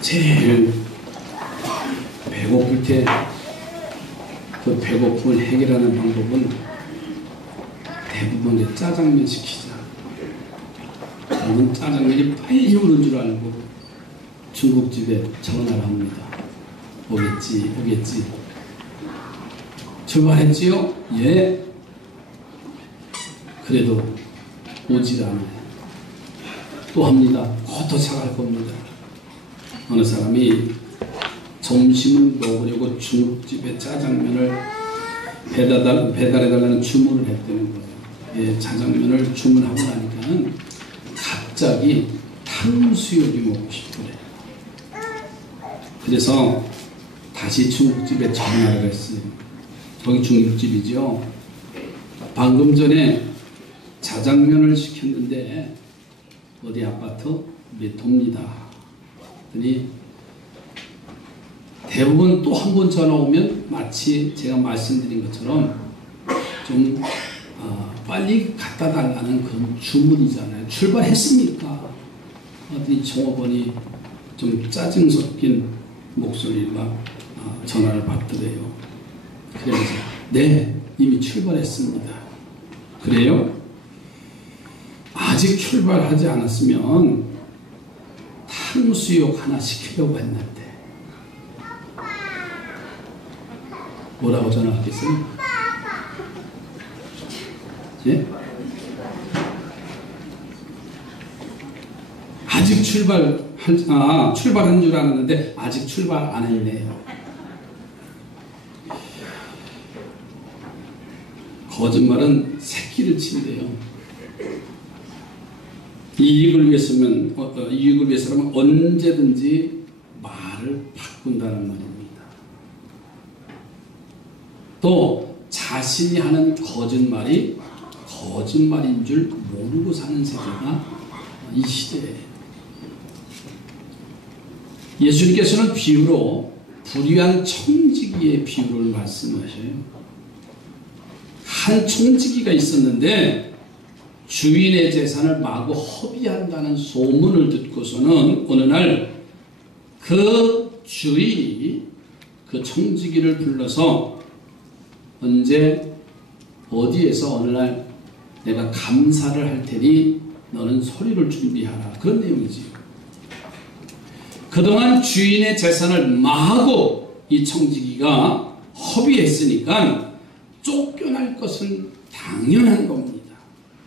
제일 배고플 때 그 배고픔을 해결하는 방법은 대부분 짜장면 시키자. 저는 짜장면이 빨리 오는 줄 알고 중국집에 전화를 합니다. 오겠지, 오겠지. 출발했지요? 예. 그래도 오질 않아요. 또 합니다. 곧 도착할 겁니다. 어느 사람이 점심을 먹으려고 중국집에 짜장면을 배달해달라는 주문을 했다는 거예요. 예, 짜장면을 주문하고 나니까는 갑자기 탕수육이 먹고 싶더래요. 그래서 다시 중국집에 전화를 했어요. 거기 중국집이죠. 방금 전에 짜장면을 시켰는데 어디 아파트 몇 호입니다. 그랬더니 대부분 또 한 번 전화 오면 마치 제가 말씀드린 것처럼 좀 빨리 갖다 달라는 그런 주문이잖아요. 출발했습니까? 어디 종업원이 좀 짜증 섞인 목소리가 전화를 받더래요. 그래서 네, 이미 출발했습니다. 그래요? 아직 출발하지 않았으면 탕수육 하나 시키려고 했는데 뭐라고 전화하겠어요? 예? 아직 출발한 줄 알았는데 아직 출발 안 했네요. 거짓말은 새끼를 친대요. 이익을 위해서라면 언제든지 말을 바꾼다는 말입니다. 또 자신이 하는 거짓말이 거짓말인 줄 모르고 사는 세대가 이 시대에 예수님께서는 비유로 불의한 청지기의 비유를 말씀하셔요. 한 청지기가 있었는데 주인의 재산을 마구 허비한다는 소문을 듣고서는 어느 날 그 주인이 그 청지기를 불러서 언제 어디에서 어느 날 내가 감사를 할 테니 너는 소리를 준비하라. 그런 내용이지. 그동안 주인의 재산을 마구 이 청지기가 허비했으니까 쫓겨날 것은 당연한 겁니다.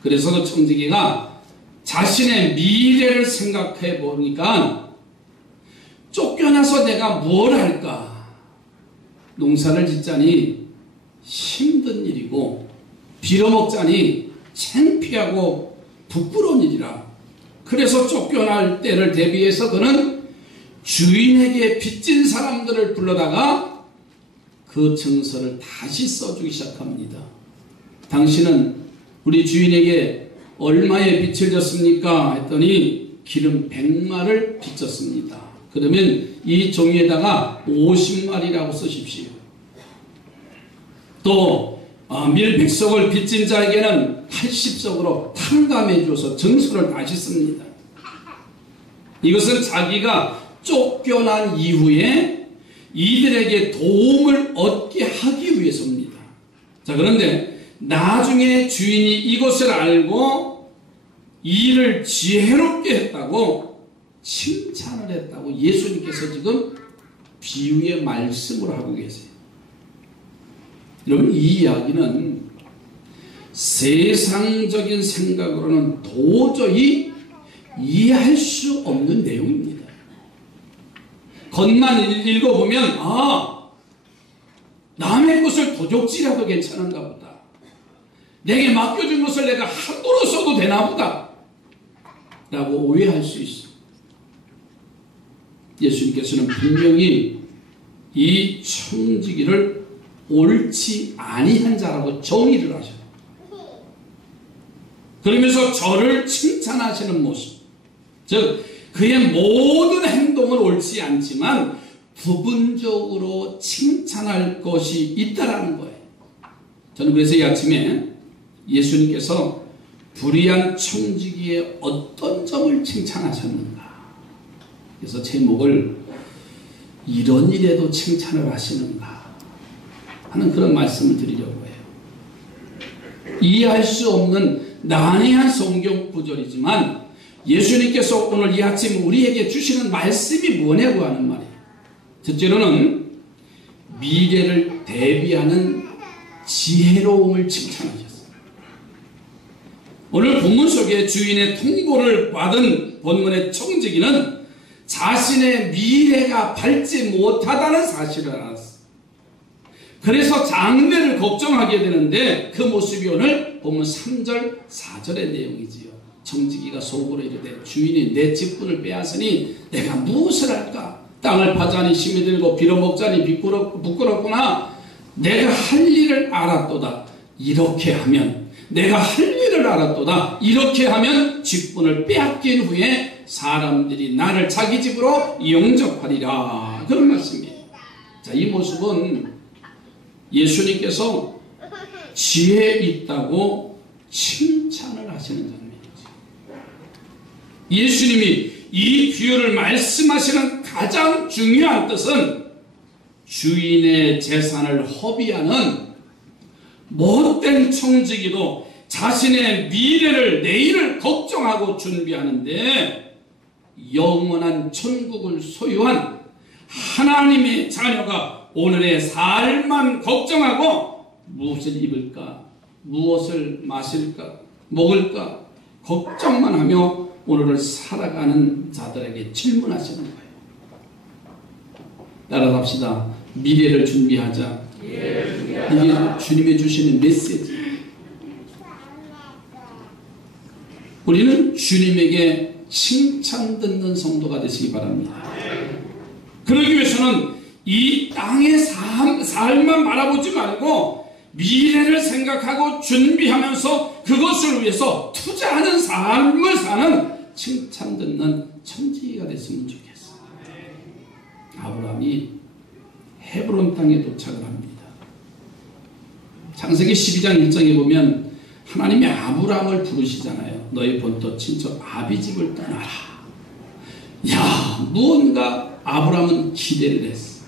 그래서 그 청지기가 자신의 미래를 생각해 보니까 쫓겨나서 내가 뭘 할까? 농사를 짓자니 힘든 일이고 빌어먹자니 창피하고 부끄러운 일이라. 그래서 쫓겨날 때를 대비해서 그는 주인에게 빚진 사람들을 불러다가 그 증서를 다시 써주기 시작합니다. 당신은 우리 주인에게 얼마의 빚을 졌습니까? 했더니 기름 100마를 빚졌습니다. 그러면 이 종이에다가 50마리라고 쓰십시오. 또 밀 100석을 빚진 자에게는 80석으로 탕감해 줘서 증서를 다시 씁니다. 이것은 자기가 쫓겨난 이후에 이들에게 도움을 얻게 하기 위해서입니다. 자, 그런데 나중에 주인이 이것을 알고 일을 지혜롭게 했다고 칭찬을 했다고 예수님께서 지금 비유의 말씀을 하고 계세요. 여러분, 이 이야기는 세상적인 생각으로는 도저히 이해할 수 없는 내용입니다. 겉만 읽어보면 남의 것을 도적질해도 괜찮은가 보다. 내게 맡겨준 것을 내가 함부로 써도 되나 보다 라고 오해할 수 있어. 예수님께서는 분명히 이 청지기를 옳지 아니한 자라고 정의를 하셔요. 그러면서 저를 칭찬하시는 모습, 즉 그의 모든 행동은 옳지 않지만 부분적으로 칭찬할 것이 있다라는 거예요. 저는 그래서 이 아침에 예수님께서 불의한 청지기의 어떤 점을 칭찬하셨는가, 그래서 제목을 이런 일에도 칭찬을 하시는가 하는 그런 말씀을 드리려고 해요. 이해할 수 없는 난해한 성경 구절이지만 예수님께서 오늘 이 아침 우리에게 주시는 말씀이 뭐냐고 하는 말이에요. 첫째로는 미래를 대비하는 지혜로움을 칭찬하셨어요. 오늘 본문 속에 주인의 통보를 받은 본문의 청지기는 자신의 미래가 밝지 못하다는 사실을 알았어요. 그래서 장래를 걱정하게 되는데 그 모습이 오늘 본문 3절 4절의 내용이지요. 청지기가 속으로 이르되 주인이 내 직분을 빼앗으니 내가 무엇을 할까? 땅을 파자니 심히 들고 빌어먹자니 부끄럽구나. 내가 할 일을 알았도다. 이렇게 하면 내가 할 일을 알았도다. 이렇게 하면 직분을 빼앗긴 후에 사람들이 나를 자기 집으로 영접하리라. 그런 말씀이에요. 자, 이 모습은 예수님께서 지혜 있다고 칭찬을 하시는 장면이죠. 예수님이 이 비유를 말씀하시는 가장 중요한 뜻은 주인의 재산을 허비하는 못된 청지기도 자신의 미래를 내일을 걱정하고 준비하는데 영원한 천국을 소유한 하나님의 자녀가 오늘의 삶만 걱정하고 무엇을 입을까, 무엇을 마실까, 먹을까 걱정만 하며 오늘을 살아가는 자들에게 질문하시는 거예요. 따라갑시다. 미래를 준비하자. 이게 주님이 주시는 메시지. 우리는 주님에게 칭찬 듣는 성도가 되시기 바랍니다. 그러기 위해서는 이 땅의 삶만 바라보지 말고 미래를 생각하고 준비하면서 그것을 위해서 투자하는 삶을 사는 칭찬 듣는 청지기가 됐으면 좋겠어요. 아브라함이 헤브론 땅에 도착을 합니다. 창세기 12장 1장에 보면 하나님이 아브라함을 부르시잖아요. 너희 본토 친척 아비집을 떠나라. 야, 무언가 아브라함은 기대를 했어.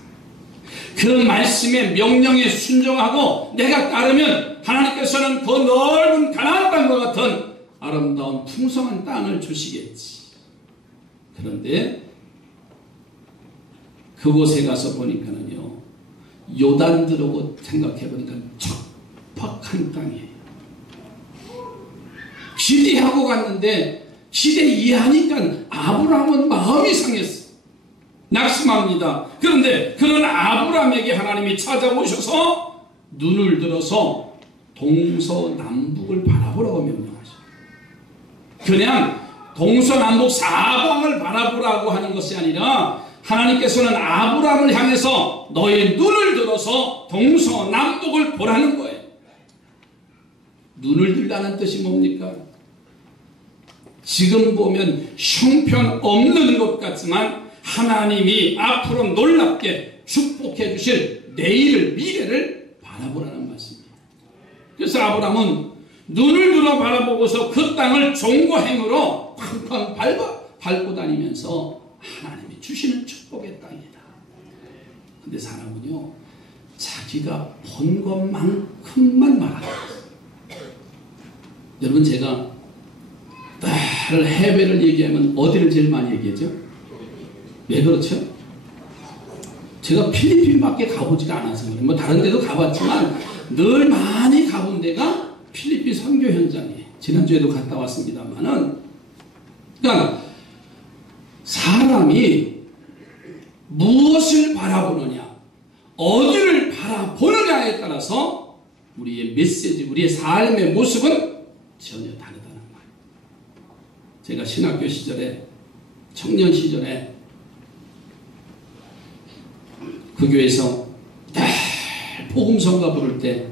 그 말씀에 명령에 순종하고 내가 따르면 하나님께서는 그 넓은 가나안 땅과 같은 아름다운 풍성한 땅을 주시겠지. 그런데 그곳에 가서 보니까는요, 요단 들어오고 생각해보니까 척박한 땅이에요. 기대하고 갔는데 기대 이해하니까 아브라함은 마음이 상했어. 낙심합니다. 그런데 그런 아브라함에게 하나님이 찾아오셔서 눈을 들어서 동서남북을 바라보라고 명령하셔요. 그냥 동서남북 사방을 바라보라고 하는 것이 아니라 하나님께서는 아브라함을 향해서 너의 눈을 들어서 동서남북을 보라는 거예요. 눈을 들라는 뜻이 뭡니까? 지금 보면 형편없는 것 같지만 하나님이 앞으로 놀랍게 축복해 주실 내일을, 미래를 바라보라는 말씀입니다. 그래서 아브라함은 눈을 들어 바라보고서 그 땅을 종과 행으로 팡팡 밟고 다니면서 하나님이 주시는 축복의 땅이다. 근데 사람은요, 자기가 본 것만큼만 말하는 거예요. 여러분, 제가 늘 해외를 얘기하면 어디를 제일 많이 얘기하죠? 왜 그렇죠? 제가 필리핀밖에 가보지가 않아서 그래요. 뭐 다른 데도 가봤지만 늘 많이 가본 데가 필리핀 선교 현장이에요. 지난주에도 갔다 왔습니다만은, 그러니까 사람이 무엇을 바라보느냐, 어디를 바라보느냐에 따라서 우리의 메시지, 우리의 삶의 모습은 전혀 다르다는 거예요. 제가 신학교 시절에, 청년 시절에 그 교회에서 복음성가 부를 때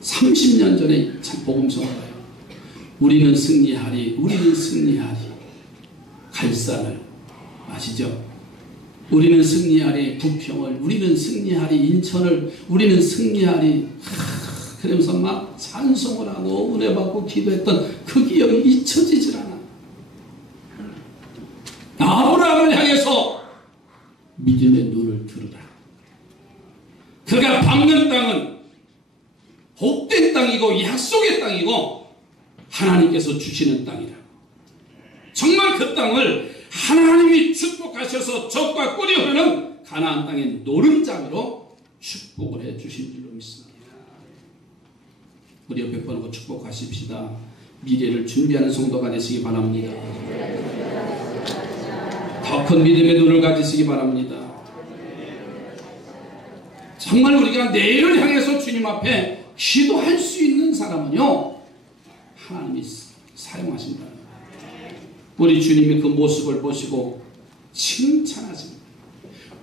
30년 전에 참 복음성가요. 우리는 승리하리, 우리는 승리하리. 갈산을 아시죠? 우리는 승리하리 부평을, 우리는 승리하리 인천을, 우리는 승리하리. 그러면서 막 찬송을 하고 은혜 받고 기도했던 그 기억이 잊혀지질 않아. 아브라함을 향해서 믿음의 눈을 들으라. 그가 밟는 땅은 복된 땅이고 약속의 땅이고 하나님께서 주시는 땅이라. 정말 그 땅을 하나님이 축복하셔서 적과 꿀이 흐르는 가나안 땅의 노른자위로 축복을 해 주신 줄로 믿습니다. 우리 옆에 보고 축복하십시다. 미래를 준비하는 성도가 되시기 바랍니다. 더 큰 믿음의 눈을 가지시기 바랍니다. 정말 우리가 내일을 향해서 주님 앞에 기도할 수 있는 사람은요, 하나님이 사용하신다. 우리 주님이 그 모습을 보시고 칭찬하십니다.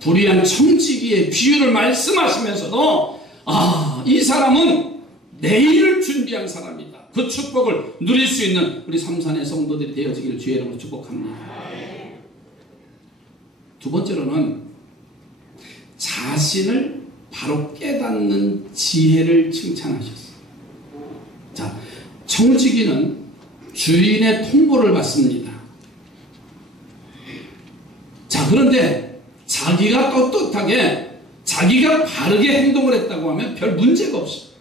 불의한 청지기의 비유를 말씀하시면서도 이 사람은 내일을 준비한 사람이다. 그 축복을 누릴 수 있는 우리 삼산의 성도들이 되어지기를 주의 이름으로 축복합니다. 두 번째로는 자신을 바로 깨닫는 지혜를 칭찬하셨어요. 자, 청지기는 주인의 통보를 받습니다. 자, 그런데 자기가 떳떳하게 자기가 바르게 행동을 했다고 하면 별 문제가 없어요.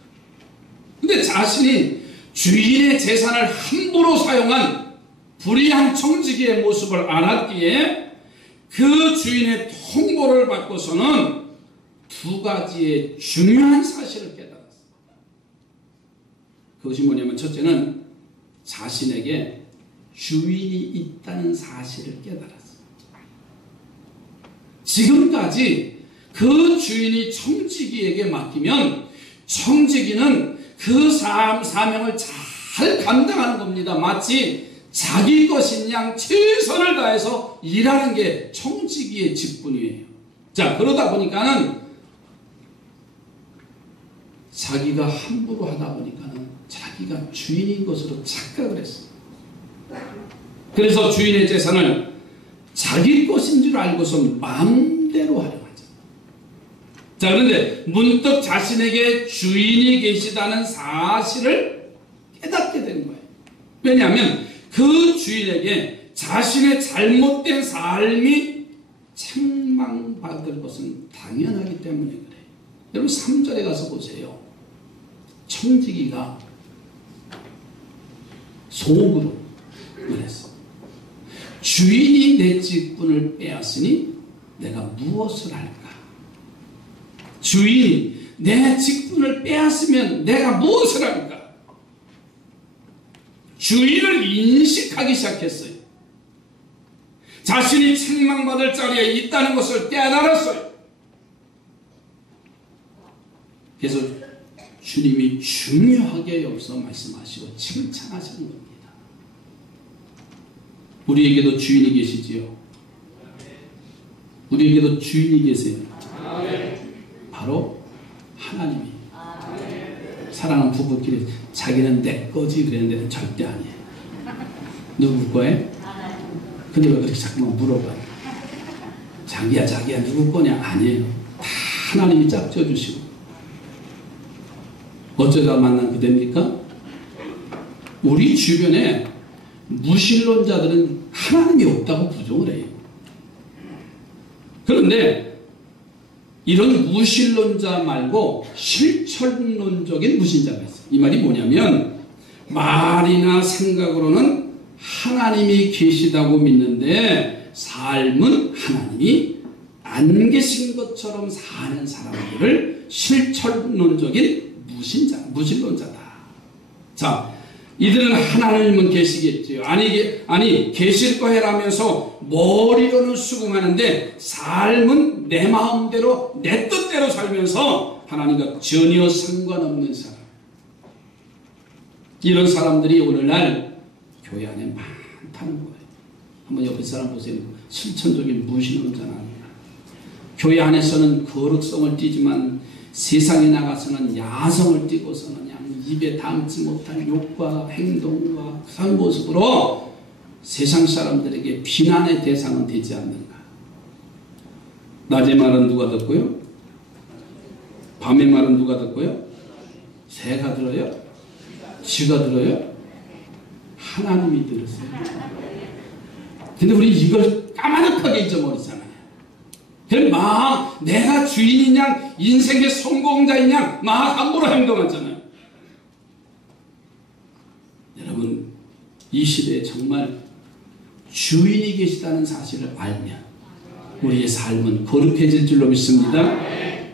근데 자신이 주인의 재산을 함부로 사용한 불의한 청지기의 모습을 알았기에 그 주인의 통보를 받고서는 두 가지의 중요한 사실을 깨달았어요. 그것이 뭐냐면, 첫째는 자신에게 주인이 있다는 사실을 깨달았어요. 지금까지 그 주인이 청지기에게 맡기면 청지기는 그 사명을 잘 감당하는 겁니다. 마치 자기 것인 양 최선을 다해서 일하는 게 청지기의 직분이에요. 자, 그러다 보니까는 자기가 함부로 하다 보니까는 자기가 주인인 것으로 착각을 했어요. 그래서 주인의 재산을 자기 것인 줄 알고서 마음대로 하려고 하죠. 자, 그런데 문득 자신에게 주인이 계시다는 사실을 깨닫게 되는 거예요. 왜냐하면 그 주인에게 자신의 잘못된 삶이 책망받을 것은 당연하기 때문에 그래요. 여러분 3절에 가서 보세요. 청지기가 속으로 그랬어. 주인이 내 직분을 빼앗으니 내가 무엇을 할까? 주인이 내 직분을 빼앗으면 내가 무엇을 할까? 주인을 인식하기 시작했어요. 자신이 책망받을 자리에 있다는 것을 깨달았어요. 그래서 주님이 중요하게 여기서 말씀하시고 칭찬하시는 겁니다. 우리에게도 주인이 계시지요. 우리에게도 주인이 계세요. 바로 하나님이. 사랑하는 부부끼리 자기는 내 거지 그랬는데 절대 아니에요. 누구 거에? 근데 왜 그렇게 자꾸만 물어봐요? 자기야 누구 거냐? 아니에요. 다 하나님이 짝져주시고. 어쩌다 만난 그대입니까? 우리 주변에 무신론자들은 하나님이 없다고 부정을 해요. 그런데 이런 무신론자 말고 실천론적인 무신자가 있어요. 이 말이 뭐냐면 말이나 생각으로는 하나님이 계시다고 믿는데 삶은 하나님이 안 계신 것처럼 사는 사람들을 실천론적인 무신론자다. 자, 이들은 하나님은 계시겠지요. 아니 계실 거해라면서 머리로는 수긍하는데 삶은 내 마음대로 내 뜻대로 살면서 하나님과 전혀 상관없는 사람. 이런 사람들이 오늘날 교회 안에 많다는 거예요. 한번 옆에 사람 보세요. 실천적인 무신론자는 아니라. 교회 안에서는 거룩성을 띠지만 세상에 나가서는 야성을 띠고서는 그냥 입에 담지 못한 욕과 행동과 그런 모습으로 세상 사람들에게 비난의 대상은 되지 않는가. 낮의 말은 누가 듣고요? 밤의 말은 누가 듣고요? 새가 들어요? 쥐가 들어요? 하나님이 들으세요. 근데 우리 이걸 까마득하게 잊어버리잖아요. 그럼 막 내가 주인인 양, 인생의 성공자인 양 막 함부로 행동하잖아요. 여러분, 이 시대에 정말 주인이 계시다는 사실을 알면 우리의 삶은 거룩해질 줄로 믿습니다.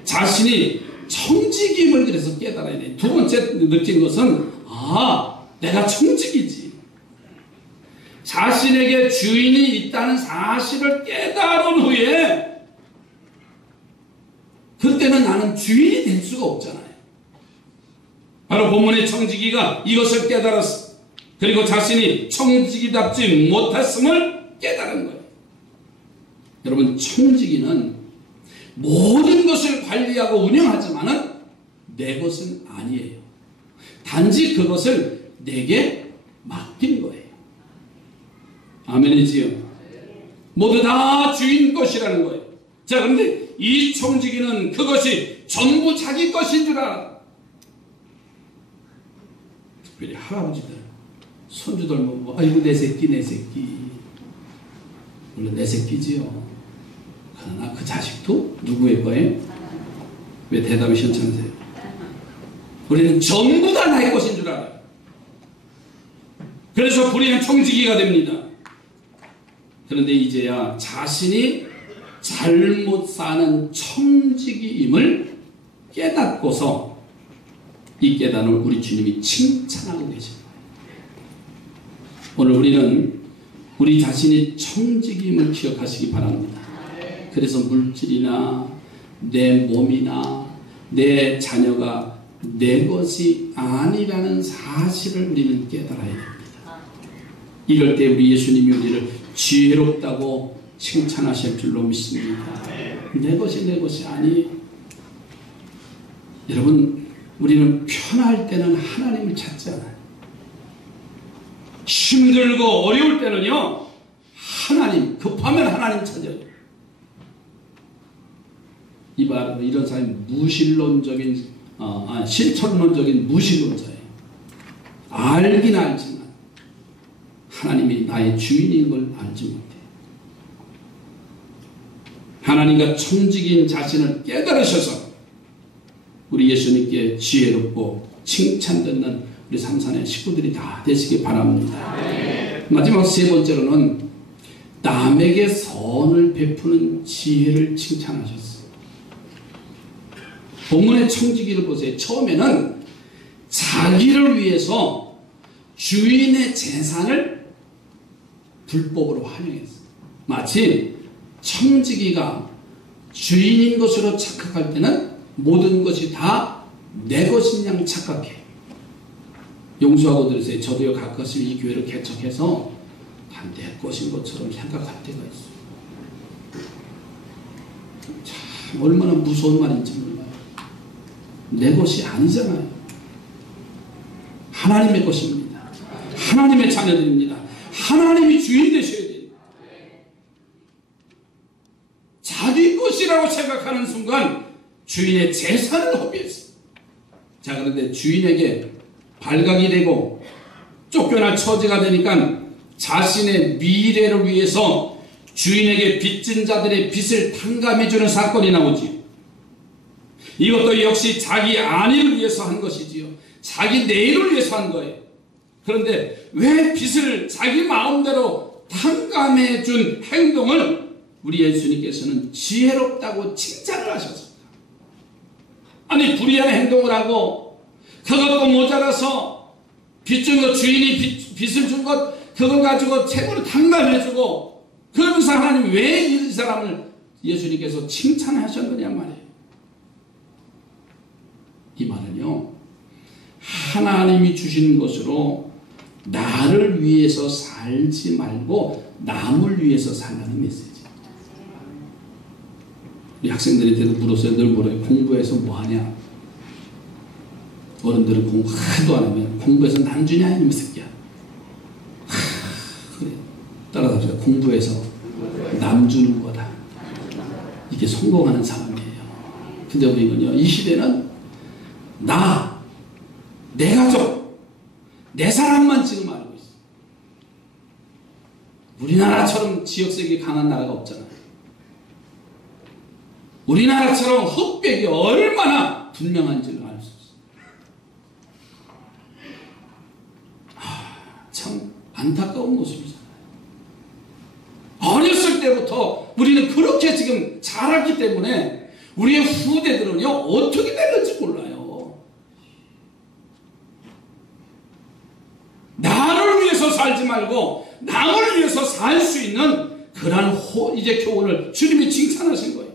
자신이 청직임을 그래서 깨달아야 돼. 두 번째 느낀 것은 내가 청직이지. 자신에게 주인이 있다는 사실을 깨달은 후에 그때는 나는 주인이 될 수가 없잖아요. 바로 본문의 청지기가 이것을 깨달았어. 그리고 자신이 청지기답지 못했음을 깨달은 거예요. 여러분, 청지기는 모든 것을 관리하고 운영하지만은 내 것은 아니에요. 단지 그것을 내게 맡긴 거예요. 아멘이지요. 모두 다 주인 것이라는 거예요. 자, 그런데 이 청지기는 그것이 전부 자기 것인 줄 알아. 특별히 할아버지들, 손주들 보고 아이고 내 새끼 내 새끼. 물론 내 새끼지요. 그러나 그 자식도 누구의 거예요? 왜 대답이 시원찮으세요? 우리는 전부 다 나의 것인 줄 알아요. 그래서 불의한 청지기가 됩니다. 그런데 이제야 자신이 잘못 사는 청지기임을 깨닫고서 이 깨달음을 우리 주님이 칭찬하고 계십니다. 오늘 우리는 우리 자신이 청지기임을 기억하시기 바랍니다. 그래서 물질이나 내 몸이나 내 자녀가 내 것이 아니라는 사실을 우리는 깨달아야 됩니다. 이럴 때 우리 예수님이 우리를 지혜롭다고 칭찬하실 줄로 믿습니다. 내 것이 내 것이 아니. 여러분, 우리는 편할 때는 하나님을 찾지 않아요. 힘들고 어려울 때는요, 하나님, 급하면 하나님 찾아요. 이런 사람이 무신론적인, 실천론적인 무신론자예요. 알긴 알지만 하나님이 나의 주인인 걸 알지 못해요. 하나님과 청지기인 자신을 깨달으셔서 우리 예수님께 지혜롭고 칭찬듣는 우리 삼산의 식구들이 다 되시기 바랍니다. 마지막 세 번째로는 남에게 선을 베푸는 지혜를 칭찬하셨어요. 본문의 청지기를 보세요. 처음에는 자기를 위해서 주인의 재산을 불법으로 활용했어요. 마치 청지기가 주인인 것으로 착각할 때는 모든 것이 다 내 것인 양 착각해. 용서하고 들으세요. 저도요, 가끔씩 이 교회를 개척해서 다 내 것인 것처럼 생각할 때가 있어요. 참 얼마나 무서운 말인지 몰라요. 내 것이 아니잖아요. 하나님의 것입니다. 하나님의 자녀들입니다. 하나님이 주인 되셔야 돼요. 자기 것이라고 생각하는 순간 주인의 재산을 허비했어요. 자, 그런데 주인에게 발각이 되고 쫓겨날 처지가 되니까 자신의 미래를 위해서 주인에게 빚진 자들의 빚을 탕감해주는 사건이 나오지요. 이것도 역시 자기 안위를 위해서 한 것이지요. 자기 내일을 위해서 한 거예요. 그런데 왜 빚을 자기 마음대로 탕감해준 행동을 우리 예수님께서는 지혜롭다고 칭찬을 하셨습니다. 아니, 불의한 행동을 하고 그것도 모자라서 빚준 것, 주인이 빚을 준 것, 그걸 가지고 채무를 탕감해주고, 그러면서 하나님 왜 이 사람을 예수님께서 칭찬하셨느냐 말이에요. 이 말은요, 하나님이 주신 것으로 나를 위해서 살지 말고 남을 위해서 살라는 메시지. 우리 학생들한테도 물었어요. 늘 물어요. 공부해서 뭐하냐? 어른들은 공부 하나도 안 하면 공부해서 남 주냐? 이놈의 새끼야. 그래. 따라잡으세요. 공부해서 남 주는 거다. 이게 성공하는 사람이에요. 근데 우리는요, 이 시대는 내 가족, 내 사람만 지금 알고 있어. 우리나라처럼 지역색이 강한 나라가 없잖아요. 우리나라처럼 흑백이 얼마나 분명한지를 알 수 있어요. 참 안타까운 모습이잖아요. 어렸을 때부터 우리는 그렇게 지금 자랐기 때문에 우리의 후대들은요 어떻게 될는지 몰라요. 나를 위해서 살지 말고 남을 위해서 살 수 있는 그러한 이제 교훈을 주님이 칭찬하신 거예요.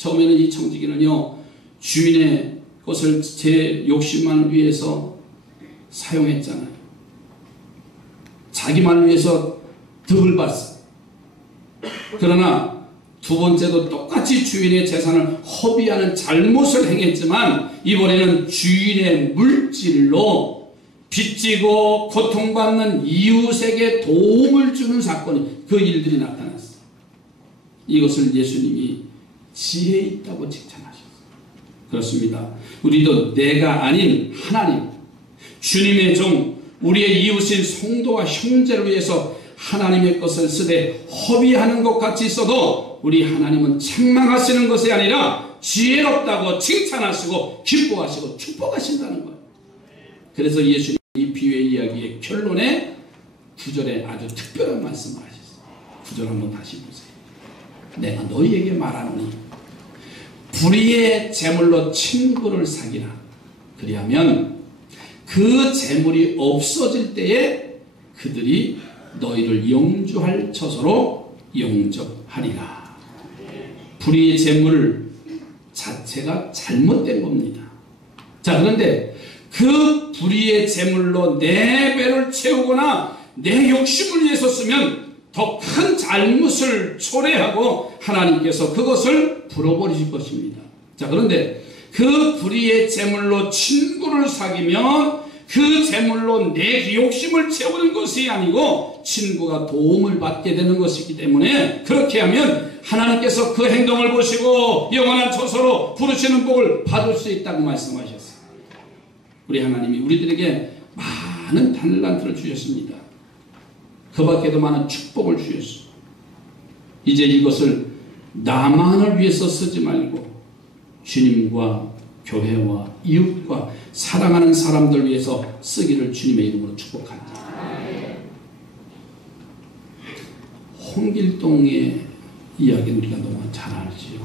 처음에는 이 청지기는요 주인의 것을 제 욕심만을 위해서 사용했잖아요. 자기만을 위해서 덕을 봤어요. 그러나 두 번째도 똑같이 주인의 재산을 허비하는 잘못을 행했지만 이번에는 주인의 물질로 빚지고 고통받는 이웃에게 도움을 주는 사건이 그 일들이 나타났어요. 이것을 예수님이 지혜 있다고 칭찬하셨어요. 그렇습니다. 우리도 내가 아닌 하나님, 주님의 종, 우리의 이웃인 성도와 형제를 위해서 하나님의 것을 쓰되 허비하는 것 같이 있어도 우리 하나님은 책망하시는 것이 아니라 지혜롭다고 칭찬하시고 기뻐하시고 축복하신다는 거예요. 그래서 예수님이 이 비유의 이야기의 결론에 9절에 아주 특별한 말씀을 하셨어요. 9절 한번 다시 보세요. 내가 너희에게 말하노니 불의의 재물로 친구를 사귀라. 그리하면 그 재물이 없어질 때에 그들이 너희를 영주할 처소로 영접하리라. 불의의 재물 자체가 잘못된 겁니다. 자, 그런데 그 불의의 재물로 내 배를 채우거나 내 욕심을 위해서 쓰면 더 큰 잘못을 초래하고 하나님께서 그것을 풀어버리실 것입니다. 자, 그런데 그 불의의 재물로 친구를 사귀면 그 재물로 내 욕심을 채우는 것이 아니고 친구가 도움을 받게 되는 것이기 때문에 그렇게 하면 하나님께서 그 행동을 보시고 영원한 처소로 부르시는 복을 받을 수 있다고 말씀하셨어요. 우리 하나님이 우리들에게 많은 달란트를 주셨습니다. 그 밖에도 많은 축복을 주셨어요. 이제 이것을 나만을 위해서 쓰지 말고 주님과 교회와 이웃과 사랑하는 사람들 위해서 쓰기를 주님의 이름으로 축복합니다. 홍길동의 이야기는 우리가 너무 잘 알지요.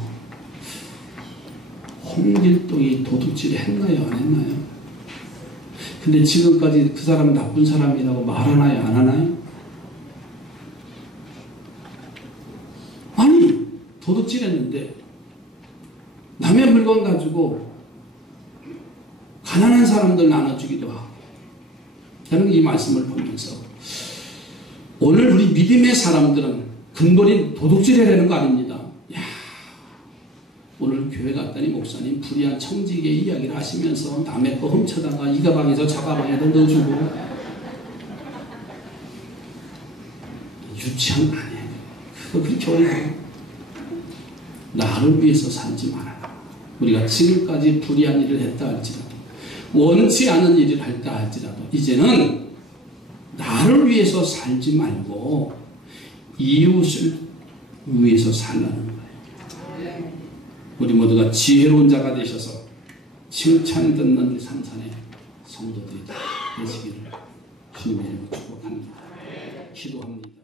홍길동이 도둑질 했나요? 안 했나요? 근데 지금까지 그 사람 나쁜 사람이라고 말하나요? 안 하나요? 아니, 도둑질 했는데 남의 물건 가지고 가난한 사람들 나눠주기도 하고. 저는 이 말씀을 보면서 오늘 우리 믿음의 사람들은 근본이 도둑질해라는 거 아닙니다. 야, 오늘 교회 갔더니 목사님 불의한 청지기의 이야기를 하시면서 남의 거 훔쳐다가 이 가방에서 저 가방에다 넣어주고 유치한 거 아니에요. 그거 그렇게 어려워요. 나를 위해서 살지 말아라. 우리가 지금까지 불의한 일을 했다 할지라도 원치 않은 일을 했다 할지라도 이제는 나를 위해서 살지 말고 이웃을 위해서 살라는 거예요. 우리 모두가 지혜로운 자가 되셔서 칭찬 듣는 우리 산산의 성도들이 되시기를 주님의 이름으로 축복합니다. 기도합니다.